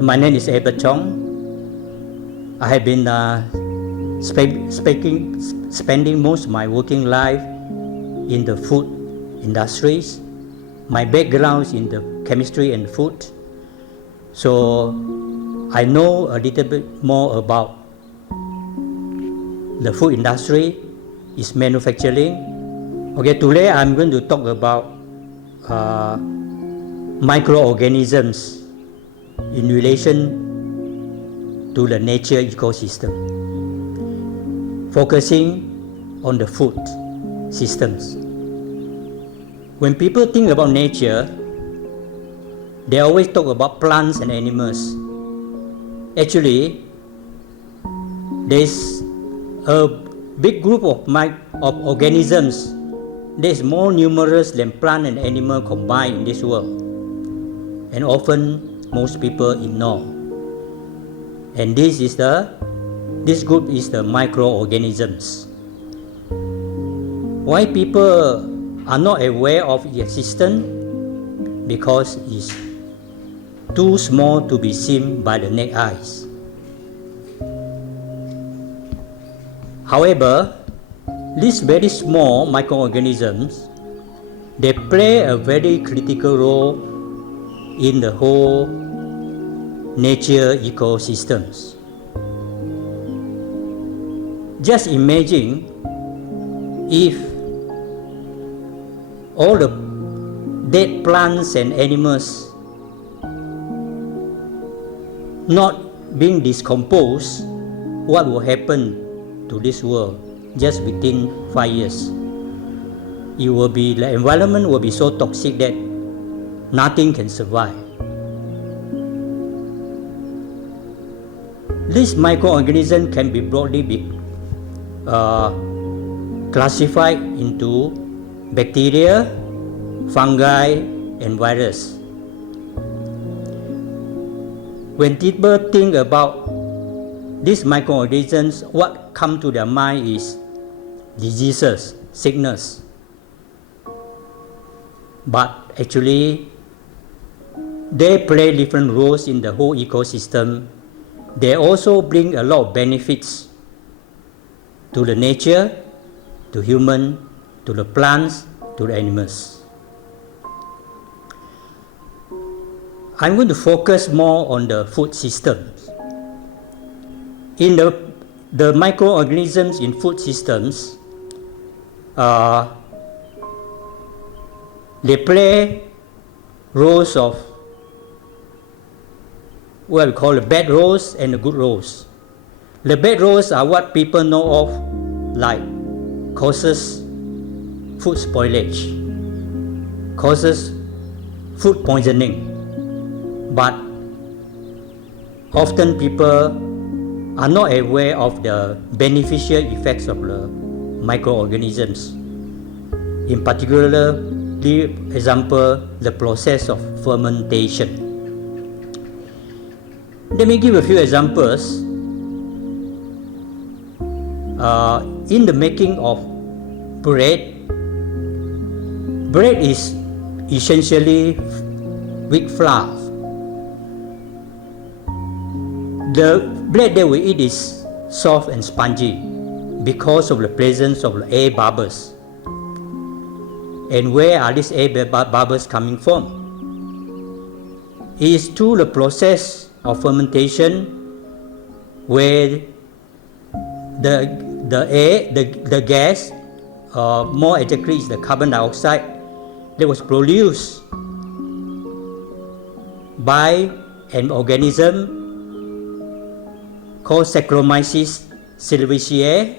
My name is Albert Chong. I have been spending most of my working life in the food industries. My background is in the chemistry and food, so I know a little bit more about the food industry, its manufacturing. Okay, today I'm going to talk about microorganisms in relation to the nature ecosystem, focusing on the food systems. When people think about nature, they always talk about plants and animals. Actually, there's a big group of organisms that is more numerous than plant and animal combined in this world, and often most people ignore. And this group is the microorganisms. Why people are not aware of its existence? Because it's too small to be seen by the naked eyes. However, these very small microorganisms, they play a very critical role in the whole nature ecosystems. Just imagine if all the dead plants and animals not being decomposed, what will happen to this world just within 5 years? The environment will be so toxic that nothing can survive. This microorganism can be broadly classified into bacteria, fungi, and virus. When people think about these microorganisms, what comes to their mind is diseases, sickness. But actually, they play different roles in the whole ecosystem. They also bring a lot of benefits to the nature, to human, to the plants, to the animals. I'm going to focus more on the food systems. In the microorganisms in food systems, they play roles of what we call the bad roles and the good roles. The bad roles are what people know of, like causes food spoilage, causes food poisoning. But often people are not aware of the beneficial effects of the microorganisms. In particular, the example, the process of fermentation. Let me give a few examples. In the making of bread is essentially wheat flour. The bread that we eat is soft and spongy because of the presence of the air bubbles. And where are these air bubbles coming from? It is through the process of fermentation where the gas, more exactly is the carbon dioxide that was produced by an organism called Saccharomyces cerevisiae,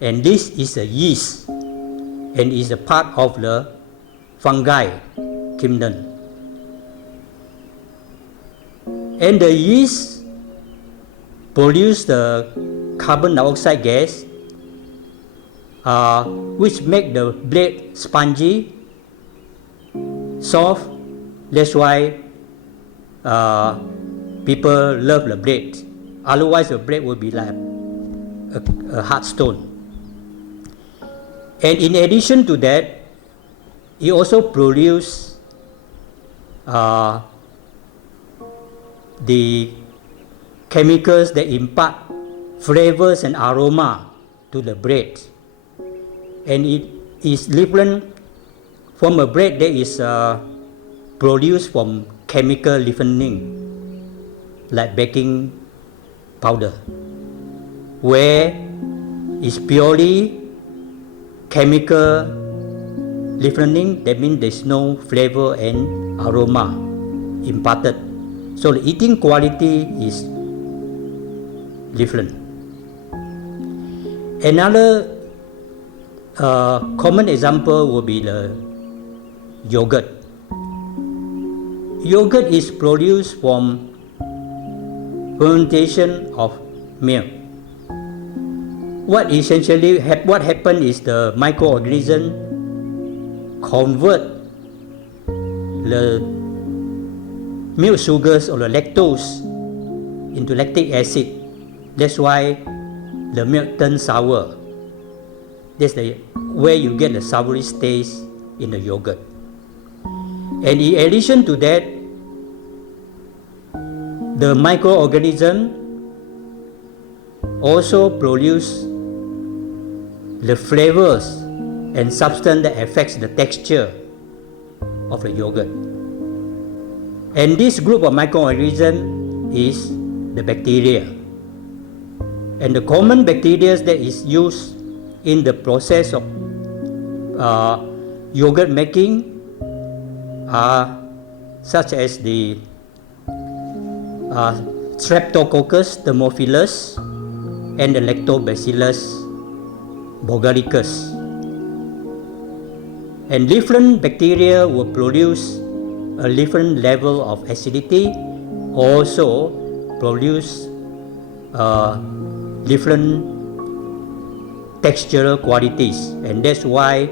and this is a yeast and is a part of the fungi kingdom. And the yeast produce the carbon dioxide gas, which make the bread spongy, soft. That's why people love the bread. Otherwise, the bread would be like a hard stone. And in addition to that, it also produces the chemicals that impart flavors and aroma to the bread. And it is different from a bread that is produced from chemical leavening, like baking powder, where it's purely chemical leavening. That means there's no flavor and aroma imparted. So the eating quality is different. Another common example would be the yogurt. Yogurt is produced from fermentation of milk. What happened is the microorganism convert the milk sugars or the lactose into lactic acid. That's why the milk turns sour. That's where you get the soury taste in the yogurt. And in addition to that, the microorganism also produce the flavors and substance that affects the texture of the yogurt. And this group of microorganisms is the bacteria. And the common bacteria that is used in the process of yogurt making are such as the Streptococcus thermophilus and the Lactobacillus bulgaricus. And different bacteria will produce a different level of acidity, also produce different textural qualities, and that's why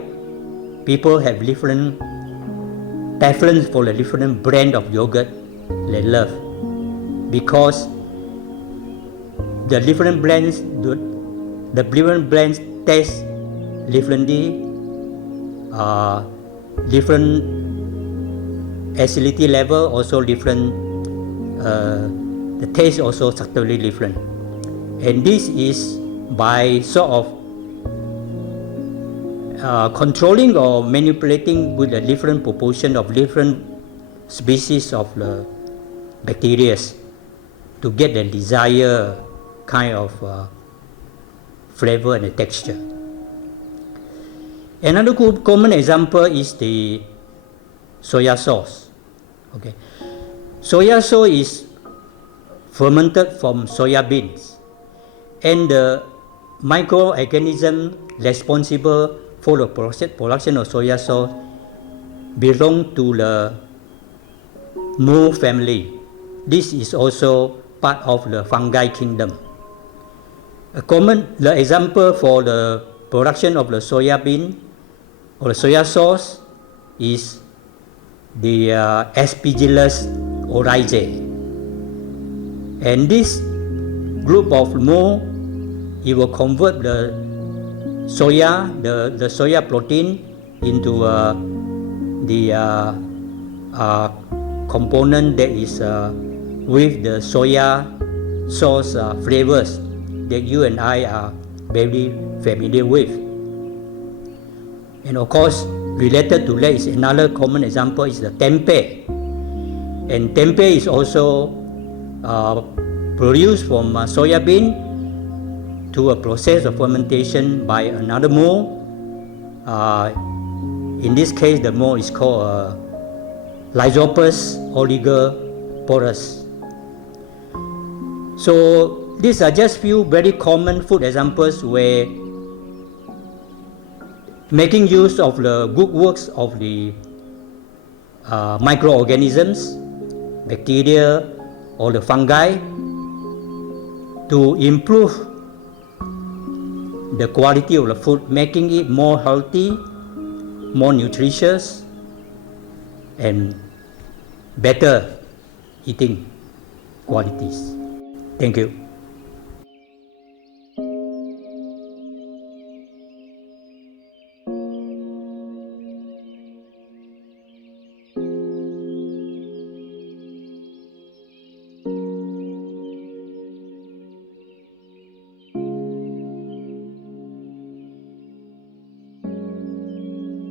people have different preference for the different brand of yogurt they love, because the different brands taste differently, different acidity level also different, the taste also subtly different. And this is by sort of controlling or manipulating with a different proportion of different species of the bacteria to get the desired kind of flavor and texture. Another common example is the soya sauce. Okay, soya sauce is fermented from soya beans, and the microorganism responsible for the production of soya sauce belong to the mold family. This is also part of the fungi kingdom. The example for the production of the soya bean or the soya sauce is the Aspergillus oryzae. And this group of mold, it will convert the soya protein into the component that is with the soya sauce flavors that you and I are very familiar with. And of course, related to that is another common example is the tempeh. And tempeh is also produced from soya bean to a process of fermentation by another mold. In this case, the mold is called Rhizopus oligoporus. So these are just few very common food examples where making use of the good works of the microorganisms, bacteria or the fungi to improve the quality of the food, making it more healthy, more nutritious, and better eating qualities. Thank you.